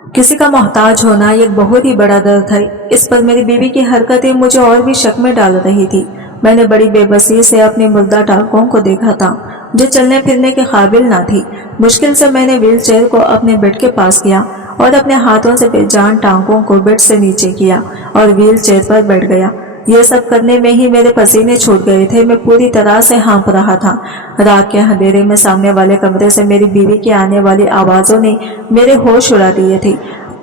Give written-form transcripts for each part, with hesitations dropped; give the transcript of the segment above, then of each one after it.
किसी का मोहताज होना एक बहुत ही बड़ा दर्द है। इस पर मेरी बीवी की हरकतें मुझे और भी शक में डाल रही थी। मैंने बड़ी बेबसी से अपनी मुर्दा टांगों को देखा था, जो चलने फिरने के काबिल ना थी। मुश्किल से मैंने व्हील चेयर को अपने बेड के पास किया और अपने हाथों से बेजान टांगों को बेड से नीचे किया और व्हील चेयर पर बैठ गया। ये सब करने में ही मेरे पसीने छूट गए थे। मैं पूरी तरह से हाँफ रहा था। रात के अंधेरे में सामने वाले कमरे से मेरी बीवी की आने वाली आवाजों ने मेरे होश उड़ा दिए थे।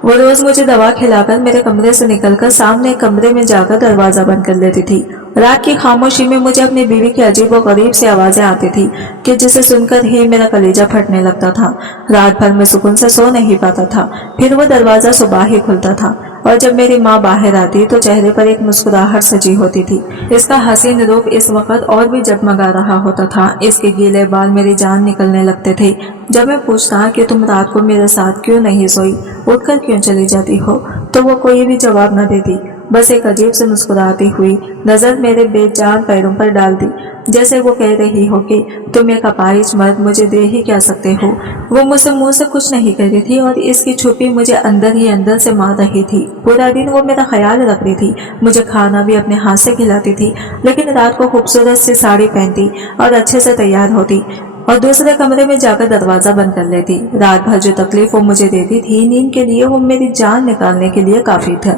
वो रोज मुझे दवा खिलाकर मेरे कमरे से निकलकर सामने कमरे में जाकर दरवाजा बंद कर लेती थी। रात की खामोशी में मुझे अपनी बीवी की अजीब व गरीब सी आवाजें आती थी कि जिसे सुनकर ही मेरा कलेजा फटने लगता था। रात भर मैं सुकून से सो नहीं पाता था। फिर वो दरवाजा सुबह ही खुलता था और जब मेरी माँ बाहर आती तो चेहरे पर एक मुस्कुराहट सजी होती थी। इसका हसीन रूप इस वक्त और भी जगमगा रहा होता था। इसके गीले बाल मेरी जान निकलने लगते थे। जब मैं पूछता कि तुम रात को मेरे साथ क्यों नहीं सोई, उठकर क्यों चली जाती हो, तो वो कोई भी जवाब न देती। बस एक अजीब से मुस्कुराती हुई नजर मेरे बेजान पैरों पर डाल दी, जैसे वो कह रही हो कि तुम एक अपाहिज मर्द मुझे दे ही क्या सकते हो। वो मुझसे मुंह से कुछ नहीं कह रही थी और इसकी छुपी मुझे अंदर ही अंदर से मार रही थी। पूरा दिन वो मेरा ख्याल रख रही थी, मुझे खाना भी अपने हाथ से खिलाती थी, लेकिन रात को खूबसूरत सी साड़ी पहनती और अच्छे से तैयार होती और दूसरे कमरे में जाकर दरवाजा बंद कर लेती। रात भर जो तकलीफ वो मुझे देती थी, नींद के लिए वो मेरी जान निकालने के लिए काफी था।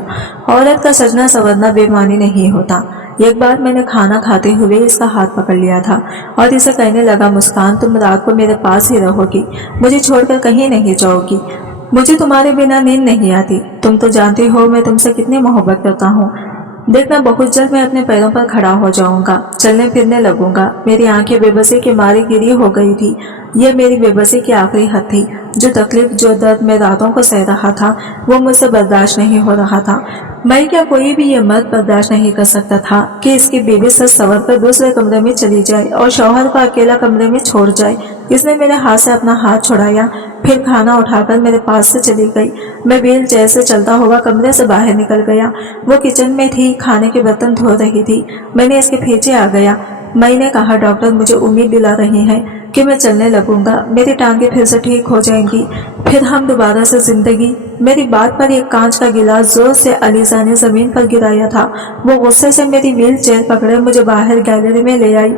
औरत का सजना संवरना बेमानी नहीं होता। एक बार मैंने खाना खाते हुए इसका हाथ पकड़ लिया था और इसे कहने लगा, मुस्कान, तुम रात को मेरे पास ही रहोगी, मुझे छोड़कर कहीं नहीं जाओगी। मुझे तुम्हारे बिना नींद नहीं आती। तुम तो जानती हो मैं तुमसे कितनी मोहब्बत करता हूँ। देखना, बहुत जल्द मैं अपने पैरों पर खड़ा हो जाऊंगा, चलने फिरने लगूंगा। मेरी आंखें बेबसी के मारे गिरी हो गई थी। यह मेरी बेबसी की आखिरी हद थी। जो तकलीफ, जो दर्द मैं रातों को सह रहा था, वो मुझसे बर्दाश्त नहीं हो रहा था। मैं क्या, कोई भी ये मर्द बर्दाश्त नहीं कर सकता था कि इसकी बीवी सच संवर कर दूसरे कमरे में चली जाए और शौहर को अकेला कमरे में छोड़ जाए। इसने मेरे हाथ से अपना हाथ छुड़ाया, फिर खाना उठाकर मेरे पास से चली गई। मैं व्हील चेयर से चलता हुआ कमरे से बाहर निकल गया। वो किचन में थी, खाने के बर्तन धो रही थी। मैंने इसके पीछे आ गया। मैंने कहा, डॉक्टर मुझे उम्मीद दिला रहे हैं कि मैं चलने लगूंगा, मेरी टांगे फिर से ठीक हो जाएंगी, फिर हम दोबारा से जिंदगी। मेरी बात पर एक कांच का गिलास जोर से अलीजा ने जमीन पर गिराया था। वो गुस्से से मेरी व्हील चेयर पकड़े मुझे बाहर गैलरी में ले आई।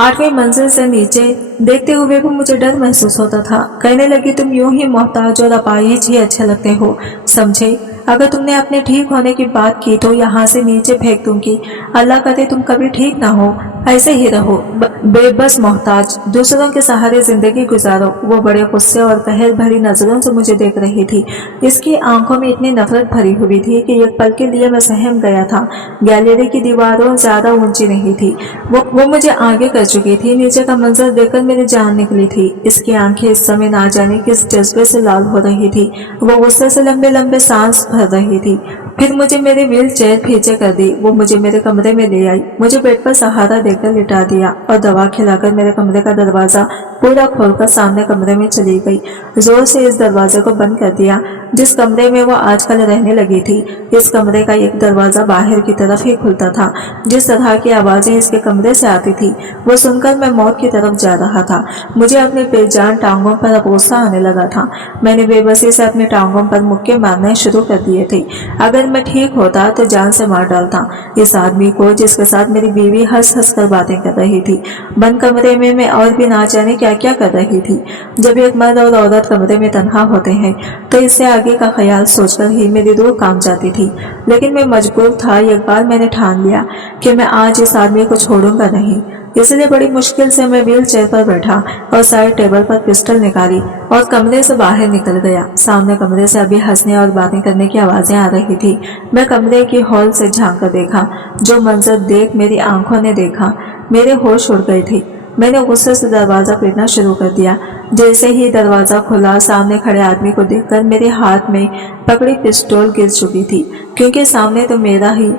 8वीं मंजिल से नीचे देखते हुए भी मुझे डर महसूस होता था। कहने लगी, तुम यूं ही मोहताज और अपाहिज ही अच्छे लगते हो, समझे। अगर तुमने अपने ठीक होने की बात की तो यहाँ से नीचे फेंक दूंगी। अल्लाह करे तुम कभी ठीक ना हो, ऐसे ही रहो बेबस मोहताज, दूसरों के सहारे जिंदगी गुजारो। वो बड़े गुस्से और कहर भरी नजरों से मुझे देख रही थी। इसकी आंखों में इतनी नफरत भरी हुई थी कि एक पल के लिए मैं सहम गया था। गैलरी की दीवारों ज्यादा ऊंची नहीं थी। वो मुझे आगे कर चुकी थी। नीचे का मंजर देखकर मेरी जान निकली थी। इसकी आंखें इस समय ना जाने किस जज्बे से लाल हो रही थी। वो गुस्से से लंबे लंबे सांस भर रही थी। फिर मुझे मेरी व्हील चेयर पीछे कर दी। वो मुझे मेरे कमरे में ले आई, मुझे बेड पर सहारा देकर लिटा दिया और दवा खिलाकर मेरे कमरे का दरवाजा पूरा खोलकर सामने कमरे में चली गई। जोर से इस दरवाजे को बंद कर दिया जिस कमरे में वो आजकल रहने लगी थी। इस कमरे का एक दरवाजा बाहर की तरफ ही खुलता था। जिस तरह की आवाजें इसके कमरे से आती थी, वो सुनकर मैं मौत की तरफ जा रहा था। मुझे अपनी बेजान टांगों पर अब गुस्सा आने लगा था। मैंने बेबसी से अपनी टांगों पर मुक्के मारने शुरू कर दिए थे। अगर मैं ठीक होता तो जान से मार डालता इस आदमी को जिसके साथ मेरी बीवी हंस हंस कर बातें कर रही थी। बंद कमरे में मैं और भी ना जाने क्या क्या कर रही थी। जब एक मर्द और औरत कमरे में तन्हा होते हैं तो इससे आगे का ख्याल सोचकर ही मेरी रूह काम जाती थी। लेकिन मैं मजबूर था। एक बार मैंने ठान लिया कि मैं आज इस आदमी को छोड़ूंगा नहीं। इसलिए बड़ी मुश्किल से मैं व्हील चेयर पर बैठा और साइड टेबल पर पिस्टल निकाली और कमरे से बाहर निकल गया। सामने कमरे से अभी हंसने और बातें करने की आवाजें आ रही थी। मैं कमरे की हॉल से झांक कर देखा। जो मंजर देख मेरी आंखों ने देखा, मेरे होश उड़ गए थे। मैंने गुस्से से दरवाजा पीटना शुरू कर दिया। जैसे ही दरवाजा खुला, सामने खड़े आदमी को देखकर मेरे हाथ में पकड़ी पिस्टल गिर चुकी थी, क्योंकि सामने तो मेरा ही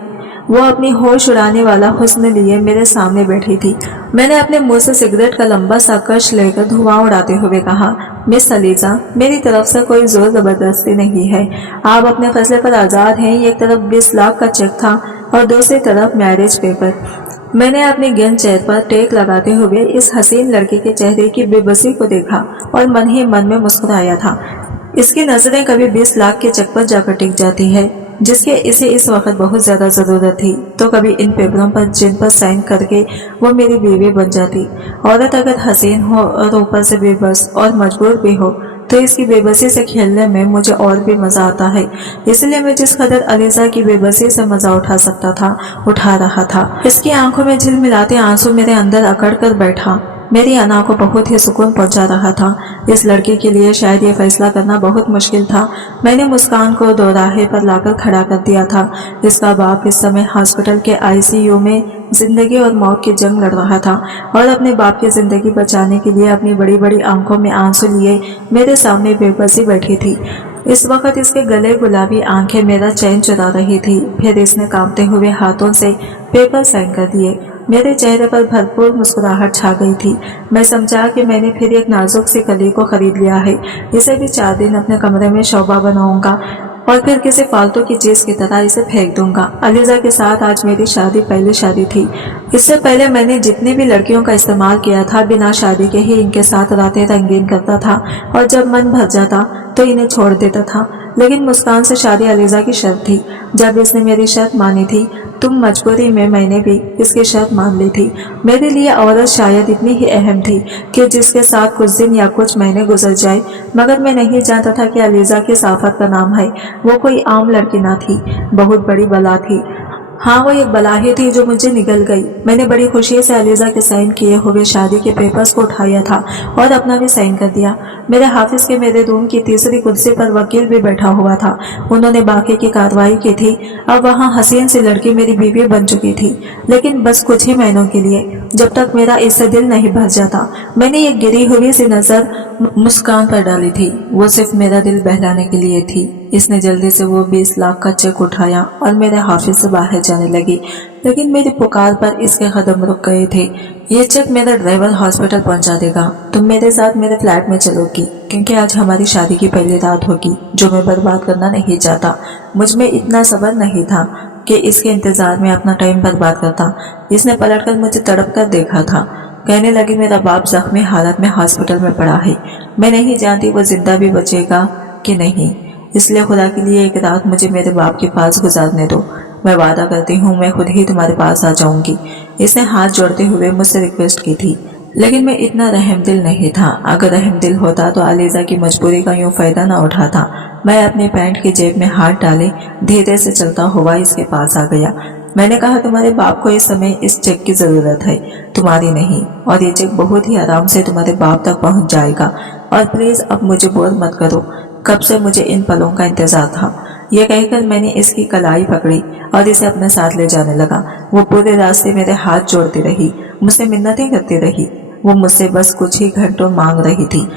वो अपनी होश उड़ाने वाला हुस्न लिए मेरे सामने बैठी थी। मैंने अपने मुंह से सिगरेट का लंबा सा कश लेकर धुआं उड़ाते हुए कहा, मिस अलीजा, मेरी तरफ से कोई जोर जबरदस्ती नहीं है। आप अपने फैसले पर आजाद हैं। एक तरफ 20 लाख का चेक था और दूसरी तरफ मैरिज पेपर। मैंने अपनी गेंद चेयर पर टेक लगाते हुए इस हसीन लड़की के चेहरे की बेबसी को देखा और मन ही मन में मुस्कुराया था। इसकी नजरें कभी 20 लाख के चेक पर जाकर टिक जाती है, जिसके इसे इस वक्त बहुत ज्यादा जरूरत थी, तो कभी इन पेपरों पर जिन पर साइन करके वो मेरी बीवी बन जाती। औरत अगर हसीन हो और ऊपर से बेबस और मजबूर भी हो तो इसकी बेबसी से खेलने में मुझे और भी मजा आता है। इसलिए मैं जिस कदर अलीजा की बेबसी से मजा उठा सकता था उठा रहा था। इसकी आंखों में झिलमिलाते आंसू मेरे अंदर अकड़ कर बैठा, मेरी अना को बहुत ही सुकून पहुंचा रहा था। इस लड़की के लिए शायद ये फैसला करना बहुत मुश्किल था। मैंने मुस्कान को दोराहे पर लाकर खड़ा कर दिया था। इसका बाप इस समय हॉस्पिटल के आईसीयू में जिंदगी और मौत की जंग लड़ रहा था और अपने बाप की जिंदगी बचाने के लिए अपनी बड़ी बड़ी आंखों में आंसू लिए मेरे सामने बेबसी बैठी थी। इस वक्त इसके गले गुलाबी आंखें मेरा चैन चुरा रही थी। फिर इसने कांपते हुए हाथों से पेपर साइन कर दिए। मेरे चेहरे पर भरपूर मुस्कुराहट छा गई थी। मैं समझा कि मैंने फिर एक नाजुक सी कली को खरीद लिया है। इसे भी 4 दिन अपने कमरे में शोभा बनाऊंगा और फिर किसी फालतू की चीज की तरह इसे फेंक दूंगा। अलीजा के साथ आज मेरी शादी पहली शादी थी। इससे पहले मैंने जितनी भी लड़कियों का इस्तेमाल किया था बिना शादी के ही इनके साथ रातें रंगीन करता था और जब मन भर जाता तो इन्हें छोड़ देता था। लेकिन मुस्कान से शादी अलीजा की शर्त थी। जब इसने मेरी शर्त मानी थी तुम मजबूरी में मैंने भी इसकी शर्त मान ली थी। मेरे लिए औरत शायद इतनी ही अहम थी कि जिसके साथ कुछ दिन या कुछ महीने गुजर जाए, मगर मैं नहीं जानता था कि अलीजा की साफत का नाम है। वो कोई आम लड़की ना थी, बहुत बड़ी बला थी। हाँ, वो एक बला ही थी जो मुझे निगल गई। मैंने बड़ी खुशी से अलीजा के साइन किए हुए शादी के पेपर्स को उठाया था और अपना भी साइन कर दिया। मेरे हाफिज के मेरे रूम की तीसरी कुर्सी पर वकील भी बैठा हुआ था। उन्होंने बाकी की कार्रवाई की थी। अब वहाँ हसीन सी लड़की मेरी बीवी बन चुकी थी, लेकिन बस कुछ ही महीनों के लिए, जब तक मेरा इससे दिल नहीं भर जाता। मैंने एक गिरी हुई सी नजर मुस्कान पर डाली थी। वो सिर्फ मेरा दिल बहलाने के लिए थी। इसने जल्दी से वो 20 लाख का चेक उठाया और मेरे हाफिज से बाहर जाने लगी, लेकिन मेरी पुकार पर इसके कदम रुक गए थे। ये चेक मेरा ड्राइवर हॉस्पिटल पहुंचा देगा। तुम मेरे साथ मेरे फ्लैट में चलोगी, क्योंकि आज हमारी शादी की पहली रात होगी, जो मैं बर्बाद करना नहीं चाहता। मुझ में इतना सब्र नहीं था कि इसके इंतजार में अपना टाइम बर्बाद करता। इसने पलटकर मुझे तड़प कर देखा था। कहने लगी, मेरा बाप जख्मी हालत में हॉस्पिटल में पड़ा है। मैं नहीं जानती वो जिंदा भी बचेगा कि नहीं, इसलिए खुदा के लिए एक रात मुझे मेरे बाप के पास गुजारने दो। मैं वादा करती हूँ मैं खुद ही तुम्हारे पास आ जाऊंगी। इसने हाथ जोड़ते हुए मुझसे रिक्वेस्ट की थी, लेकिन मैं इतना रहमदिल नहीं था। अगर रहमदिल होता तो अलीजा की मजबूरी का यूं फायदा न उठाता। मैं अपने पैंट की जेब में हाथ डाले धीरे से चलता हुआ इसके पास आ गया। मैंने कहा, तुम्हारे बाप को इस समय इस चेक की जरूरत है, तुम्हारी नहीं, और ये चेक बहुत ही आराम से तुम्हारे बाप तक पहुंच जाएगा। और प्लीज अब मुझे बोर मत करो, कब से मुझे इन पलों का इंतजार था। यह कहकर मैंने इसकी कलाई पकड़ी और इसे अपने साथ ले जाने लगा। वो पूरे रास्ते मेरे हाथ जोड़ती रही, मुझसे मिन्नतें करती रही। वो मुझसे बस कुछ ही घंटों मांग रही थी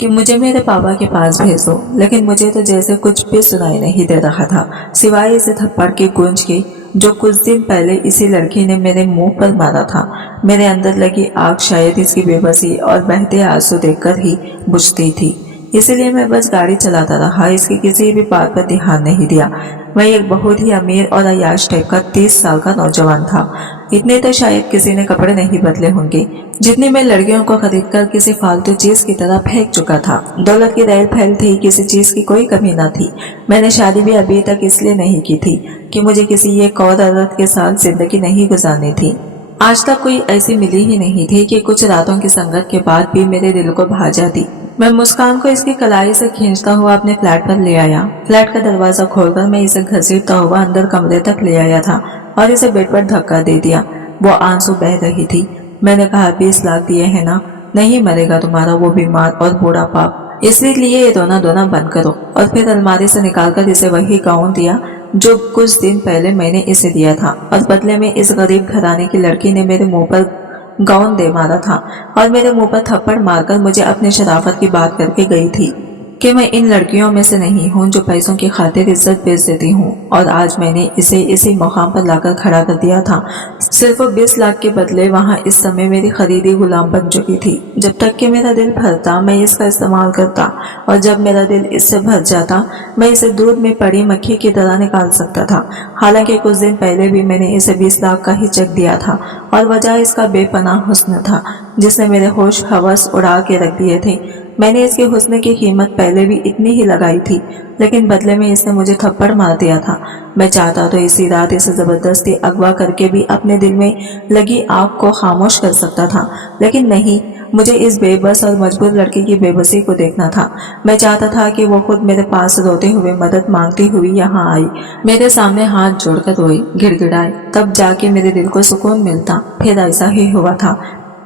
कि मुझे मेरे पापा के पास भेजो, लेकिन मुझे तो जैसे कुछ भी सुनाई नहीं दे रहा था, सिवाय इसे थप्पड़ की गूंज के जो कुछ दिन पहले इसी लड़की ने मेरे मुंह पर मारा था। मेरे अंदर लगी आग शायद इसकी बेबसी और बहते आंसू देखकर ही बुझती थी। इसीलिए मैं बस गाड़ी चलाता रहा, इसकी किसी भी बात पर ध्यान नहीं दिया। मैं एक बहुत ही अमीर और अय्याश टाइप का 30 साल का नौजवान था। इतने तो शायद किसी ने कपड़े नहीं बदले होंगे जितने मैं लड़कियों को खरीदकर किसी फालतू चीज की तरह फेंक चुका था। दौलत की रेल फैल थी, किसी चीज की कोई कमी न थी। मैंने शादी भी अभी तक इसलिए नहीं की थी कि मुझे किसी एक और औरत के साथ जिंदगी नहीं गुजारनी थी। आज तक कोई ऐसी मिली ही नहीं थी कि कुछ रातों की संगत के बाद भी मेरे दिल को भा जाती। मैं मुस्कान को इसकी कलाई से खींचता हुआ अपने फ्लैट पर ले आया। फ्लैट का दरवाजा खोलकर मैं इसे घसीटता हुआ अंदर कमरे तक ले आया था और इसे बेड पर धक्का दे दिया। वो आंसू बह रही थी। मैंने कहा, 20 लाख दिए हैं ना, नहीं मरेगा तुम्हारा वो बीमार और बूढ़ा बाप, इसलिए ये रोना धोना बंद करो। और फिर अलमारी से निकालकर इसे वही गाउन दिया जो कुछ दिन पहले मैंने इसे दिया था, और बदले में इस गरीब घराने की लड़की ने मेरे मुंह पर गाउन दे मारा था और मेरे मुंह पर थप्पड़ मारकर मुझे अपनी शराफत की बात करके गई थी कि मैं इन लड़कियों में से नहीं हूँ जो पैसों की खातिर इज्जत बेच देती हूँ। और आज मैंने इसे इसी मुकाम पर लाकर खड़ा कर दिया था। सिर्फ 20 लाख के बदले वहाँ इस समय मेरी खरीदी गुलाम बन चुकी थी। जब तक कि मेरा दिल भरता मैं इसका इस्तेमाल करता, और जब मेरा दिल इससे भर जाता मैं इसे दूध में पड़ी मक्खी की तरह निकाल सकता था। हालांकि कुछ दिन पहले भी मैंने इसे 20 लाख का ही चेक दिया था, और वजह इसका बेपनाह हुस्न था जिसने मेरे होश हवस उड़ा के रख दिए थे। میں نے اس کے حسن کی قیمت پہلے بھی اتنی ہی لگائی تھی، لیکن بدلے میں اس نے مجھے تھپڑ مار دیا تھا۔ میں چاہتا تو اسی رات اسے زبردستی اغوا کر کے بھی اپنے دل میں لگی آگ کو خاموش کر سکتا تھا، لیکن نہیں، مجھے اس بے بس اور مجبور لڑکی کی بے بسی کو دیکھنا تھا۔ میں چاہتا تھا کہ وہ خود میرے پاس روتے ہوئے مدد مانگتی ہوئی یہاں آئی، میرے سامنے ہاتھ جوڑ کر روئی، گڑ گڑائے، تب جا کے میرے دل کو سکون ملتا۔ پھر ایسا ہی ہوا تھا۔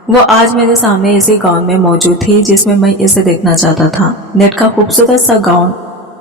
وہ آج میرے سامنے اسی گاؤن میں موجود تھی جس میں میں اسے دیکھنا چاہتا تھا۔ نیٹ کا خوبصورت سا گاؤن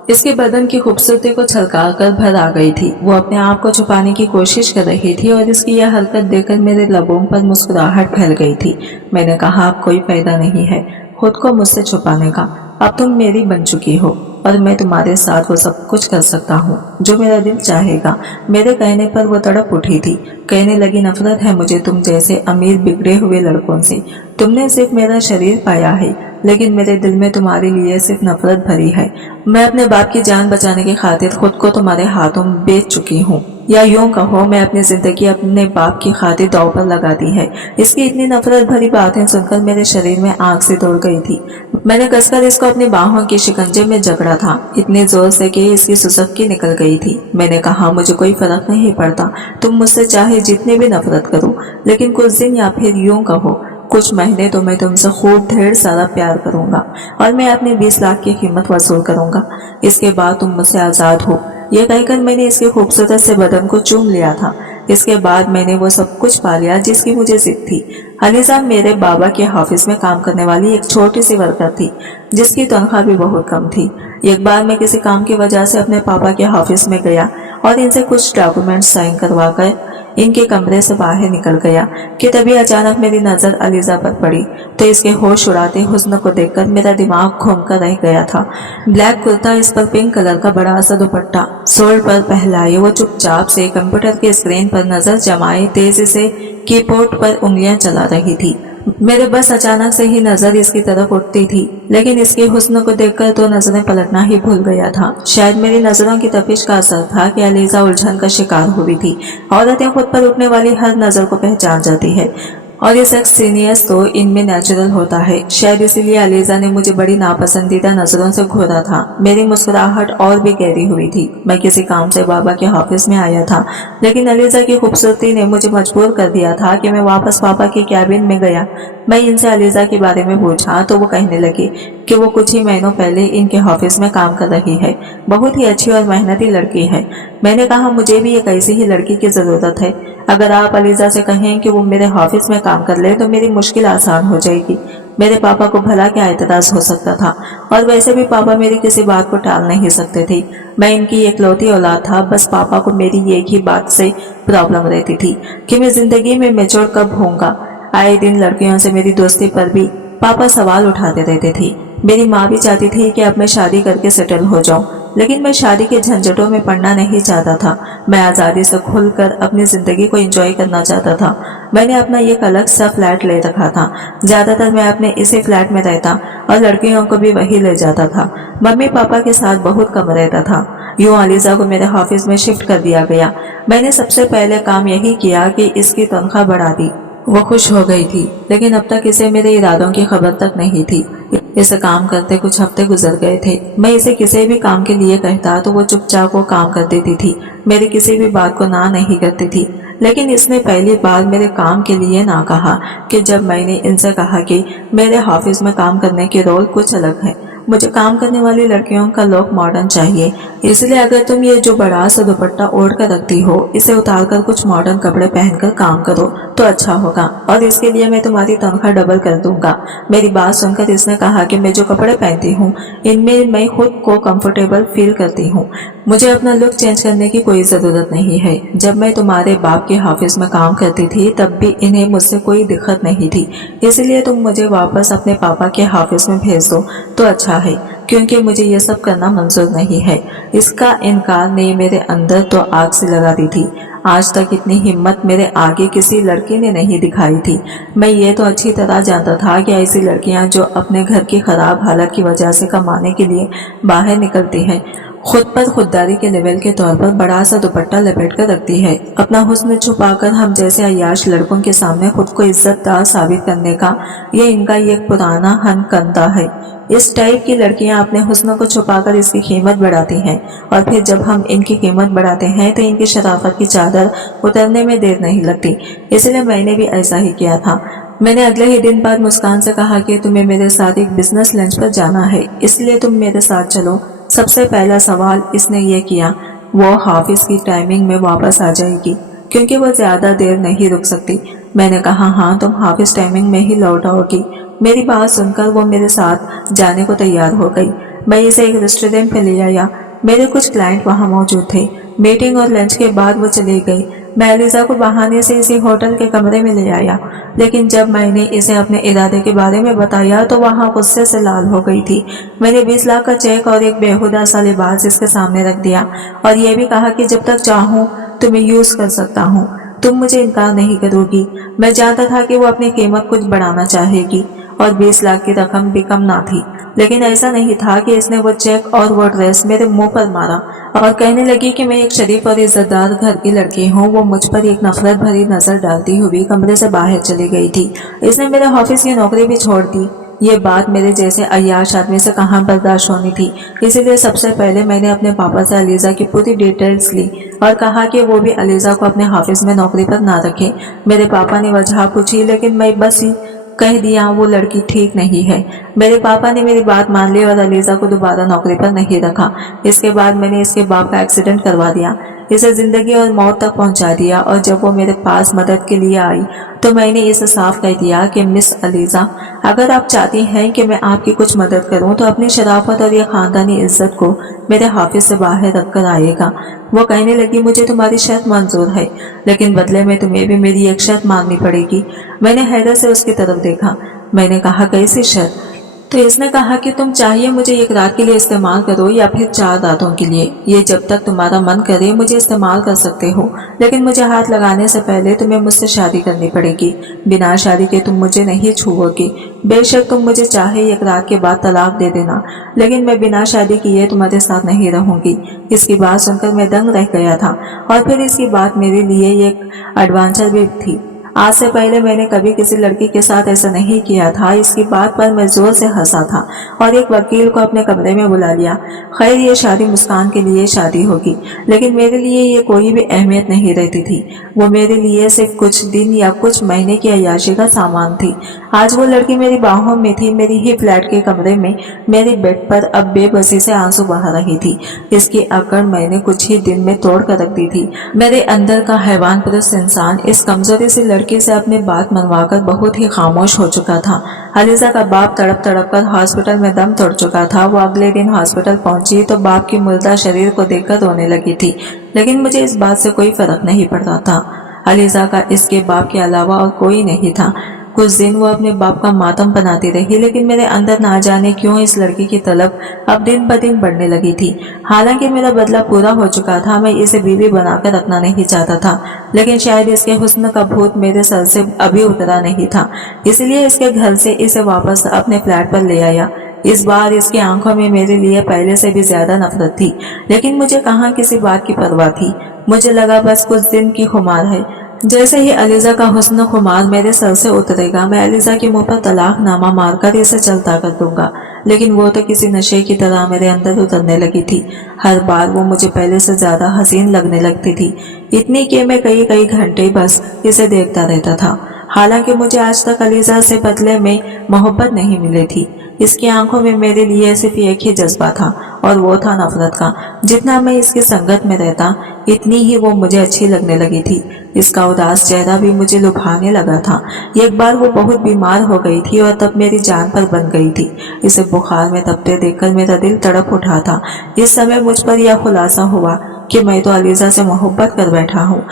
اس کے بدن کی خوبصورتی کو چھلکا کر بھر آ گئی تھی۔ وہ اپنے آپ کو چھپانے کی کوشش کر رہی تھی اور اس کی یہ حرکت دیکھ کر میرے لبوں پر مسکراہٹ پھیل گئی تھی۔ میں نے کہا، اب کوئی فائدہ نہیں ہے خود کو مجھ سے چھپانے کا، اب تم میری بن چکی ہو اور میں تمہارے ساتھ وہ سب کچھ کر سکتا ہوں جو میرا دل چاہے گا۔ میرے کہنے پر وہ تڑپ اٹھی تھی، کہنے لگی، نفرت ہے مجھے تم جیسے امیر بگڑے ہوئے لڑکوں سے۔ تم نے صرف میرا شریر پایا ہے، لیکن میرے دل میں تمہارے لیے صرف نفرت بھری ہے۔ میں اپنے باپ کی جان بچانے کی خاطر خود کو تمہارے ہاتھوں بیچ چکی ہوں، یا یوں کہو میں اپنی زندگی اپنے باپ کی خاطر داؤ پر لگا دی ہے۔ اس کی اتنی نفرت بھری باتیں سن کر میرے شریر میں آگ سے دوڑ گئی تھی۔ میں نے کس کر اس کو اپنی باہوں کے شکنجے میں جکڑا تھا، اتنے زور سے کہ اس کی سسکی نکل گئی تھی۔ میں نے کہا، مجھے کوئی فرق نہیں پڑتا، تم مجھ سے چاہے جتنی بھی نفرت کرو، لیکن کچھ دن یا پھر یوں کہو کچھ مہینے تو میں تم سے خوب ڈھیر سارا پیار کروں گا اور میں اپنی 20 لاکھ کی قیمت وصول کروں گا۔ اس کے بعد تم مجھ سے آزاد ہو۔ یہ کہہ کر میں نے اس کے خوبصورت سے بدن کو چوم لیا تھا۔ اس کے بعد میں نے وہ سب کچھ پا لیا جس کی مجھے ضد تھی۔ علیزہ میرے بابا کے آفس میں کام کرنے والی ایک چھوٹی سی ورکر تھی جس کی تنخواہ بھی بہت کم تھی۔ ایک بار میں کسی کام کی وجہ سے اپنے پاپا کے آفس میں گیا اور ان سے کچھ ڈاکومنٹ سائن کروا کر ان کے کمرے سے باہر نکل گیا کہ تبھی اچانک میری نظر علیزہ پر پڑی تو اس کے ہوش اڑاتے حسن کو دیکھ کر میرا دماغ گھوم کر رہ گیا تھا۔ بلیک کرتا، اس پر پنک کلر کا بڑا سا دوپٹہ، سول پر پہلائے وہ چپ چاپ سے کمپیوٹر کے اسکرین پر نظر جمائے تیزی سے کی بورڈ پر انگلیاں چلا رہی تھی۔ میرے بس اچانک سے ہی نظر اس کی طرف اٹھتی تھی، لیکن اس کے حسن کو دیکھ کر تو نظریں پلٹنا ہی بھول گیا تھا۔ شاید میری نظروں کی تپش کا اثر تھا کہ علیزہ الجھن کا شکار ہوئی تھی۔ عورتیں خود پر اٹھنے والی ہر نظر کو پہچان جاتی ہے اور یہ سیکسینس تو ان میں نیچرل ہوتا ہے۔ شاید اسی لیے علیزہ نے مجھے بڑی ناپسندیدہ نظروں سے گھورا تھا۔ میری مسکراہٹ اور بھی گہری ہوئی تھی۔ میں کسی کام سے بابا کے آفس میں آیا تھا، لیکن علیزہ کی خوبصورتی نے مجھے مجبور کر دیا تھا کہ میں واپس پاپا کے کیبن میں گیا۔ میں ان سے علیزہ کے بارے میں پوچھا تو وہ کہنے لگے کہ وہ کچھ ہی مہینوں پہلے ان کے آفس میں کام کر رہی ہے، بہت ہی اچھی اور محنتی لڑکی ہے۔ میں نے کہا، مجھے بھی ایک ایسی ہی لڑکی کی ضرورت ہے۔ اگر آپ علیزہ سے کہیں کہ وہ میرے آفس میں کام کر لے تو میری مشکل آسان ہو جائے گی۔ میرے پاپا کو بھلا کیا اعتراض ہو سکتا تھا، اور ویسے بھی پاپا میری کسی بات کو ٹال نہیں سکتے تھے۔ میں ان کی اکلوتی اولاد تھا، بس پاپا کو میری ایک ہی بات سے پرابلم رہتی تھی کہ میں زندگی میں میچور کب ہوں گا۔ آئے دن لڑکیوں سے میری دوستی پر بھی پاپا سوال اٹھاتے رہتے تھے۔ میری ماں بھی چاہتی تھی کہ اب میں شادی کر کے سیٹل ہو جاؤں، لیکن میں شادی کے جھنجھٹوں میں پڑنا نہیں چاہتا تھا۔ میں آزادی سے کھل کر اپنی زندگی کو انجوائے کرنا چاہتا تھا۔ میں نے اپنا ایک الگ سا فلیٹ لے رکھا تھا، زیادہ تر میں اپنے اسی فلیٹ میں رہتا اور لڑکیوں کو بھی وہی لے جاتا تھا۔ ممی پاپا کے ساتھ بہت کم رہتا تھا۔ یوں علیزہ کو میرے آفس میں شفٹ کر دیا گیا۔ میں نے سب سے پہلے کام یہی کیا کہ اس کی تنخواہ بڑھا دی۔ وہ خوش ہو گئی تھی، لیکن اب تک اسے میرے ارادوں کی خبر تک نہیں تھی۔ اسے کام کرتے کچھ ہفتے گزر گئے تھے۔ میں اسے کسی بھی کام کے لیے کہتا تو وہ چپ چاپ وہ کام کر دیتی تھی، میری کسی بھی بات کو نہ نہیں کرتی تھی۔ لیکن اس نے پہلی بار میرے کام کے لیے نہ کہا کہ جب میں نے ان سے کہا کہ میرے آفس میں کام کرنے کے رول کچھ الگ ہے، مجھے کام کرنے والی لڑکیوں کا لوک ماڈرن چاہیے، اس لیے اگر تم یہ جو بڑا سا دوپٹہ اوڑھ کر رکھتی ہو اسے اتار کر کچھ ماڈرن کپڑے پہن کر کام کرو تو اچھا ہوگا، اور اس کے لیے میں تمہاری تنخواہ ڈبل کر دوں گا۔ میری بات سن کر اس نے کہا کہ میں جو کپڑے پہنتی ہوں ان میں میں خود کو کمفرٹیبل فیل کرتی ہوں، مجھے اپنا لک چینج کرنے کی کوئی ضرورت نہیں ہے۔ جب میں تمہارے باپ کے آفس میں کام کرتی تھی تب بھی انہیں مجھ سے کوئی دقت نہیں تھی، اس لیے تم مجھے واپس اپنے پاپا کے آفس میں بھیج دو تو اچھا ہے، کیونکہ مجھے یہ سب کرنا منظور نہیں ہے۔ اس کا انکار نے میرے اندر تو آگ سے لگا دی تھی۔ آج تک اتنی ہمت میرے آگے کسی لڑکی نے نہیں دکھائی تھی۔ میں یہ تو اچھی طرح جانتا تھا کہ ایسی لڑکیاں جو اپنے گھر کی خراب حالت کی وجہ سے کمانے کے لیے باہر نکلتی ہیں खुद पर खुददारी के लेवल के तौर पर बड़ा सा दुपट्टा लपेट कर रखती है। अपना हुस्न छुपाकर हम जैसे अय्याश लड़कों के सामने खुद को इज्जतदार साबित करने का ये इनका एक पुराना हनकंदा है। इस टाइप की लड़कियां अपने हुस्न को छुपाकर इसकी कीमत बढ़ाती हैं और फिर जब हम इनकी कीमत बढ़ाते हैं तो इनकी शराफत की चादर उतरने में देर नहीं लगती। इसलिए मैंने भी ऐसा ही किया था। मैंने अगले ही दिन बाद मुस्कान से कहा कि तुम्हें मेरे साथ एक बिजनेस लंच पर जाना है, इसलिए तुम मेरे साथ चलो। सबसे पहला सवाल इसने ये किया, वो हाफिज की टाइमिंग में वापस आ जाएगी क्योंकि वो ज्यादा देर नहीं रुक सकती। मैंने कहा हाँ, तुम हाफिज टाइमिंग में ही लौट आओगी। मेरी बात सुनकर वो मेरे साथ जाने को तैयार हो गई। मैं इसे एक रेस्टोरेंट पे ले आया। मेरे कुछ क्लाइंट वहाँ मौजूद थे। मीटिंग और लंच के बाद वो चली गई। मैं अलीजा को बहाने से इसी होटल के कमरे में ले आया, लेकिन जब मैंने इसे अपने इरादे के बारे में बताया तो वहाँ गुस्से से लाल हो गई थी। मैंने 20 लाख का चेक और एक बेहुदा सा लिबास इसके सामने रख दिया और ये भी कहा कि जब तक चाहूँ तुम्हें यूज कर सकता हूँ, तुम मुझे इनकार नहीं करोगी। मैं जानता था कि वो अपनी कीमत कुछ बढ़ाना चाहेगी और 20 लाख की रकम भी कम ना थी, लेकिन ऐसा नहीं था कि इसने वो चेक और वो ड्रेस मेरे मुंह पर मारा और कहने लगी कि मैं एक शरीफ और इज्जतदार घर की लड़की हूँ। वो मुझ पर एक नफरत भरी नजर डालती हुई कमरे से बाहर चली गई थी। इसने मेरे ऑफिस की नौकरी भी छोड़ दी। ये बात मेरे जैसे अय्याश आदमी से कहाँ बर्दाश्त होनी थी। इसीलिए सबसे पहले मैंने अपने पापा से अलीजा की पूरी डिटेल्स ली और कहा कि वो भी अलीजा को अपने ऑफिस में नौकरी पर ना रखे। मेरे पापा ने वजह पूछी, लेकिन मैं बस कह दिया वो लड़की ठीक नहीं है। मेरे पापा ने मेरी बात मान ली और अलीजा को दोबारा नौकरी पर नहीं रखा। इसके बाद मैंने इसके बाप का एक्सीडेंट करवा दिया, इसे जिंदगी और मौत तक पहुंचा दिया। और जब वो मेरे पास मदद के लिए आई तो मैंने इसे साफ कह दिया कि मिस अलीजा, अगर आप चाहती हैं कि मैं आपकी कुछ मदद करूं तो अपनी शराफत और ये खानदानी इज्जत को मेरे हाफिज से बाहर रखकर आएगा। वो कहने लगी, मुझे तुम्हारी शर्त मंजूर है, लेकिन बदले में तुम्हें भी मेरी एक शर्त माननी पड़ेगी। मैंने हैरत से उसकी तरफ देखा। मैंने कहा, कैसी शर्त? तो इसने कहा कि तुम चाहिए मुझे एक रात के लिए इस्तेमाल करो या फिर 4 रातों के लिए, ये जब तक तुम्हारा मन करे मुझे इस्तेमाल कर सकते हो, लेकिन मुझे हाथ लगाने से पहले तुम्हें मुझसे शादी करनी पड़ेगी। बिना शादी के तुम मुझे नहीं छुओगे। बेशक तुम मुझे चाहे एक रात के बाद तलाक दे देना, लेकिन मैं बिना शादी किए तुम्हारे साथ नहीं रहूंगी। इसकी बात सुनकर मैं दंग रह गया था और फिर इसकी बात मेरे लिए एक एडवेंचर भी थी। आज से पहले मैंने कभी किसी लड़की के साथ ऐसा नहीं किया था। इसकी बात पर मैं जोर से हंसा था और एक वकील को अपने कमरे में बुला लिया। खैर, ये शादी मुस्कान के लिए शादी होगी, लेकिन मेरे लिए ये कोई भी अहमियत नहीं रहती थी। वो मेरे लिए सिर्फ कुछ दिन या कुछ महीने की अय्याशी का सामान थी। आज वो लड़की मेरी बाहों में थी, मेरी ही फ्लैट के कमरे में मेरी बेड पर अब बेबसी से आंसू बहा रही थी। इसकी अकड़ मैंने कुछ ही दिन में तोड़ कर रख दी थी। मेरे अंदर का हैवान पुरुष इंसान इस कमजोरी से लड़की से अपनी बात मनवाकर बहुत ही खामोश हो चुका था। अलीजा का बाप तड़प तड़प कर हॉस्पिटल में दम तोड़ चुका था। वो अगले दिन हॉस्पिटल पहुंची तो बाप की मुर्दा शरीर को देखकर रोने लगी थी, लेकिन मुझे इस बात से कोई फर्क नहीं पड़ता था। अलीजा का इसके बाप के अलावा और कोई नहीं था। कुछ दिन वो अपने बाप का मातम बनाती रही, लेकिन मेरे अंदर ना जाने क्यों इस लड़की की तलब अब दिन ब दिन बढ़ने लगी थी। हालांकि मेरा बदला पूरा हो चुका था, मैं इसे बीवी बनाकर रखना नहीं चाहता था, लेकिन शायद इसके हुस्न का भूत मेरे सर से अभी उतरा नहीं था, इसलिए इसके घर से इसे वापस अपने फ्लैट पर ले आया। इस बार इसकी आंखों में मेरे लिए पहले से भी ज्यादा नफरत थी, लेकिन मुझे कहाँ किसी बात की परवाह थी। मुझे लगा बस कुछ दिन की खुमार है। जैसे ही अलीजा का हुस्न खुमार मेरे सर से उतरेगा, मैं अलीजा के मुंह पर तलाकनामा मारकर इसे चलता कर दूंगा। लेकिन वो तो किसी नशे की तरह मेरे अंदर उतरने लगी थी। हर बार वो मुझे पहले से ज्यादा हसीन लगने लगती थी, इतनी कि मैं कई कई घंटे बस इसे देखता रहता था। हालांकि मुझे आज तक अलीजा से बदले में मोहब्बत नहीं मिली थी। इसकी आंखों में मेरे लिए सिर्फ एक ही जज्बा था और वो था नफरत का। जितना मैं इसकी संगत में रहता, इतनी ही वो मुझे अच्छी लगने लगी थी। इसका उदास चेहरा भी मुझे लुभाने लगा था। एक बार वो बहुत बीमार हो गई थी और तब मेरी जान पर बन गई थी। इसे बुखार में तपते देखकर मेरा दिल तड़प उठा था। इस समय मुझ पर यह खुलासा हुआ कि मैं तो अलीजा से मोहब्बत कर बैठा हूँ।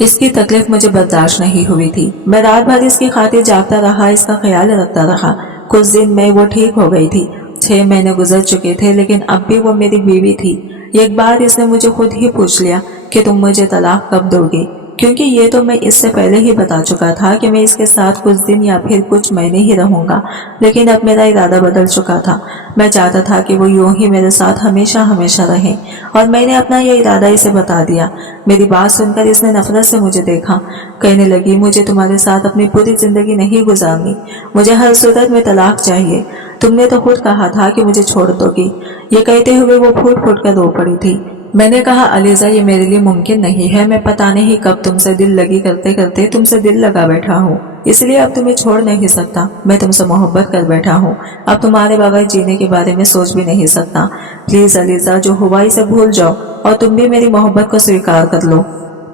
इसकी तकलीफ मुझे बर्दाश्त नहीं हुई थी। मैं रात भर इसकी खातिर जागता रहा, इसका ख्याल रखता रहा। कुछ दिन में वो ठीक हो गई थी। 6 महीने गुजर चुके थे, लेकिन अब भी वो मेरी बीवी थी। एक बार इसने मुझे खुद ही पूछ लिया कि तुम मुझे तलाक कब दोगी। क्योंकि ये तो मैं इससे पहले ही बता चुका था कि मैं इसके साथ कुछ दिन या फिर कुछ महीने ही रहूंगा। लेकिन अब मेरा इरादा बदल चुका था। मैं चाहता था कि वो यूं ही मेरे साथ हमेशा हमेशा रहे, और मैंने अपना ये इरादा इसे बता दिया। मेरी बात सुनकर इसने नफरत से मुझे देखा। कहने लगी, मुझे तुम्हारे साथ अपनी पूरी जिंदगी नहीं गुजारनी, मुझे हर सूरत में तलाक चाहिए। तुमने तो खुद कहा था कि मुझे छोड़ दोगी। ये कहते हुए वो फूट फूट कर रो पड़ी थी। मैंने कहा, अलीजा, ये मेरे लिए मुमकिन नहीं है। मैं पता नहीं कब तुमसे दिल लगी करते करते तुमसे दिल लगा बैठा हूँ, इसलिए अब तुम्हें छोड़ नहीं सकता। मैं तुमसे मोहब्बत कर बैठा हूँ, अब तुम्हारे बगैर जीने के बारे में सोच भी नहीं सकता। प्लीज अलीजा, जो हुआ इसे भूल जाओ और तुम भी मेरी मोहब्बत को स्वीकार कर लो।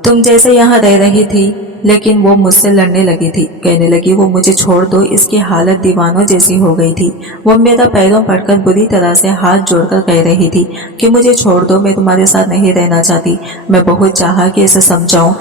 तुम जैसे यहाँ रह रही थी, लेकिन वो मुझसे लड़ने लगी थी। कहने लगी, वो मुझे छोड़ दो। इसकी हालत दीवानों जैसी हो गई थी। वो मेरा पैरों पड़कर बुरी तरह से हाथ जोड़कर कह रही थी कि मुझे छोड़ दो, मैं तुम्हारे साथ नहीं रहना चाहती। मैं बहुत चाहा कि इसे समझाऊं,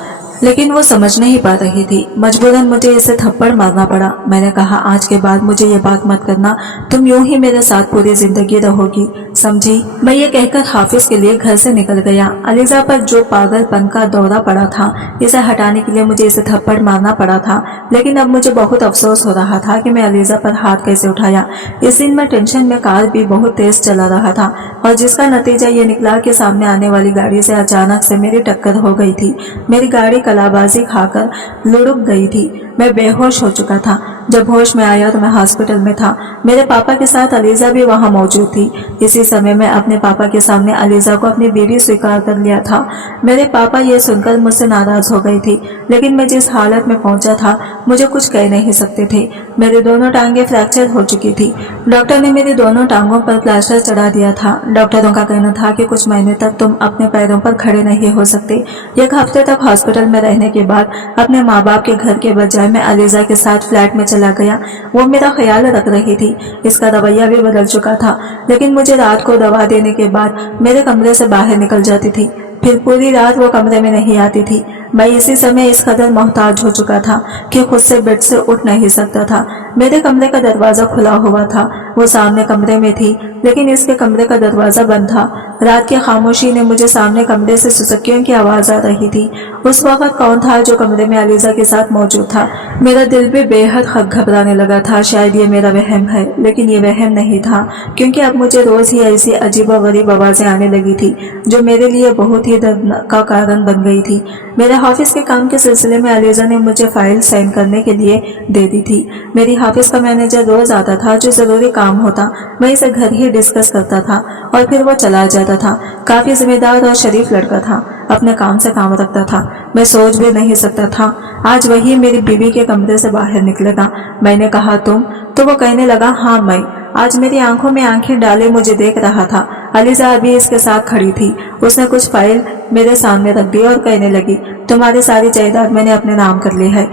लेकिन वो समझ नहीं पा रही थी। मजबूरन मुझे इसे थप्पड़ मारना पड़ा। मैंने कहा, आज के बाद मुझे ये बात मत करना, तुम यूं ही मेरे साथ पूरी जिंदगी रहोगी, समझी। मैं ये कहकर हाफिज के लिए घर से निकल गया। अलीजा पर जो पागलपन का दौरा पड़ा था, इसे हटाने के लिए मुझे इसे थप्पड़ मारना पड़ा था। लेकिन अब मुझे बहुत अफसोस हो रहा था कि मैं अलीजा पर हाथ कैसे उठाया। इस दिन मैं टेंशन में कार भी बहुत तेज चला रहा था, और जिसका नतीजा ये निकला कि सामने आने वाली गाड़ी से अचानक से मेरी टक्कर हो गई थी। मेरी गाड़ी कलाबाजी खाकर लुढ़क गई थी। मैं बेहोश हो चुका था। जब होश में आया तो मैं हॉस्पिटल में था। मेरे पापा के साथ अलीजा भी वहां मौजूद थी। इसी समय मैं अपने पापा के सामने अलीजा को अपनी बीवी स्वीकार कर लिया था। मेरे पापा ये सुनकर मुझसे नाराज हो गई थी, लेकिन मैं जिस हालत में पहुंचा था, मुझे कुछ कह नहीं सकते थे। मेरी दोनों टांगें फ्रैक्चर हो चुकी थी। डॉक्टर ने मेरी दोनों टांगों पर प्लास्टर चढ़ा दिया था। डॉक्टरों का कहना था कि कुछ महीने तक तुम अपने पैरों पर खड़े नहीं हो सकते। एक हफ्ते तक हॉस्पिटल में रहने के बाद अपने माँ बाप के घर के बजाय मैं अलीजा के साथ फ्लैट में चला गया। वो मेरा ख्याल रख रही थी। इसका रवैया भी बदल चुका था, लेकिन मुझे रात को दवा देने के बाद मेरे कमरे से बाहर निकल जाती थी। फिर पूरी रात वो कमरे में नहीं आती थी। मैं इसी समय इस कदर मोहताज हो चुका था कि खुद से बेड से उठ नहीं सकता था। मेरे कमरे का दरवाजा खुला हुआ था। वो सामने कमरे में थी, लेकिन इसके कमरे का दरवाजा बंद था। रात की खामोशी ने मुझे सामने कमरे से सुसुकियों की आवाज आ रही थी। उस वक्त कौन था जो कमरे में अलीजा के साथ मौजूद था? मेरा दिल भी बेहद घबराने लगा था। शायद ये मेरा वहम है, लेकिन ये वहम नहीं था, क्योंकि अब मुझे रोज ही ऐसी अजीबोगरीब आवाजें आने लगी थी जो मेरे लिए बहुत ही दर्द का कारण बन गई थी। मेरे ऑफिस के काम के सिलसिले में अलीजा ने मुझे फाइल साइन करने के लिए दे दी थी। मेरी ऑफिस का मैनेजर रोज आता था। जो जरूरी काम होता मैं इसे घर ही डिस्कस करता था और फिर वो चला जाता था। काफी जिम्मेदार और शरीफ लड़का था, अपने काम से काम रखता था। मैं सोच भी नहीं सकता था आज वही मेरी बीवी के कमरे से बाहर निकलेगा। मैंने कहा, तुम? तो वो कहने लगा, हाँ मैं। आज मेरी आंखों में आंखें डाले मुझे देख रहा था। अलीजा अभी इसके साथ खड़ी थी। उसने कुछ फाइल मेरे सामने रख दी और कहने लगी, तुम्हारी सारी जायदाद मैंने अपने नाम कर ली है,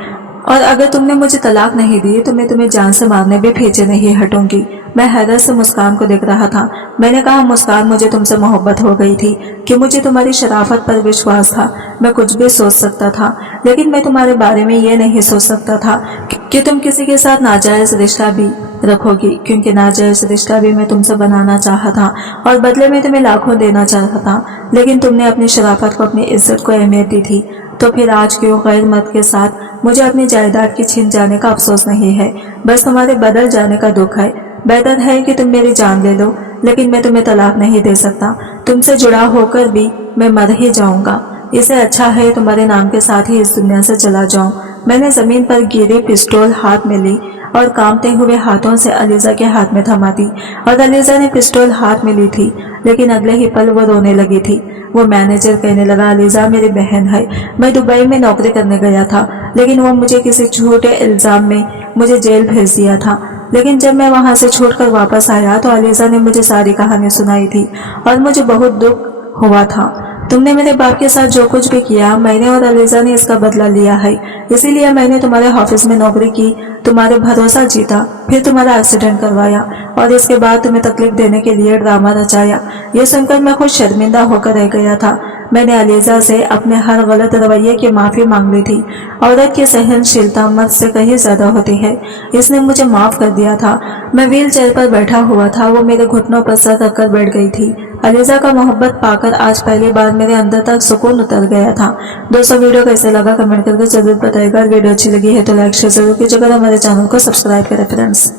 और अगर तुमने मुझे तलाक नहीं दी तो मैं तुम्हें जान से मारने भी पीछे नहीं हटूंगी। मैं हैरत से मुस्कान को देख रहा था। मैंने कहा, मुस्कान, मुझे तुमसे मोहब्बत हो गई थी कि मुझे तुम्हारी शराफत पर विश्वास था। मैं कुछ भी सोच सकता था, लेकिन मैं तुम्हारे बारे में ये नहीं सोच सकता था कि तुम किसी के साथ नाजायज रिश्ता भी रखोगी, क्योंकि नाजायज रिश्ता भी मैं तुमसे बनाना चाहा था और बदले में तुम्हें लाखों देना चाहता था। लेकिन तुमने अपनी शराफत को, अपनी इज्जत को अहमियत दी थी। तो फिर आज क्यों गैर मर्द के साथ मुझे अपनी जायदाद की छीन जाने का अफसोस नहीं है, बस तुम्हारे बदल जाने का दुख है। बेहतर है कि तुम मेरी जान ले लो, लेकिन मैं तुम्हें तलाक नहीं दे सकता। तुमसे जुड़ा होकर भी मैं मर ही जाऊंगा। इससे अच्छा है तुम्हारे नाम के साथ ही इस दुनिया से चला जाऊं। मैंने जमीन पर गिरी पिस्टल हाथ में ली और कांपते हुए हाथों से अलीजा के हाथ में थमा दी, और अलीजा ने पिस्टल हाथ में ली थी, लेकिन अगले ही पल वो रोने लगी थी। वो मैनेजर कहने लगा, अलीजा मेरी बहन है। मैं दुबई में नौकरी करने गया था, लेकिन वो मुझे किसी झूठे इल्जाम में मुझे जेल भेज दिया था। लेकिन जब मैं वहां से छूटकर वापस आया तो अलीजा ने मुझे सारी कहानी सुनाई थी और मुझे बहुत दुख हुआ था। तुमने मेरे बाप के साथ जो कुछ भी किया, मैंने और अलीजा ने इसका बदला लिया है। इसीलिए मैंने तुम्हारे ऑफिस में नौकरी की, तुम्हारे भरोसा जीता, फिर तुम्हारा एक्सीडेंट करवाया और इसके बाद तुम्हें तकलीफ देने के लिए ड्रामा रचाया। ये सुनकर मैं खुद शर्मिंदा होकर रह गया था। मैंने अलीजा से अपने हर गलत रवैये की माफी मांग ली थी। औरत की सहनशीलता मर्द से कहीं ज्यादा होती है। इसने मुझे माफ कर दिया था। मैं व्हील चेयर पर बैठा हुआ था। वो मेरे घुटनों पर सर रखकर बैठ गई थी। अलीजा का मोहब्बत पाकर आज पहली बार मेरे अंदर तक सुकून उतर गया था। दोस्तों वीडियो कैसे लगा कमेंट करके जरूर बताइएगा। वीडियो अच्छी लगी है तो लाइक शेयर जरूर कीजिएगा। हमारे चैनल को सब्सक्राइब करें फ्रेंड्स।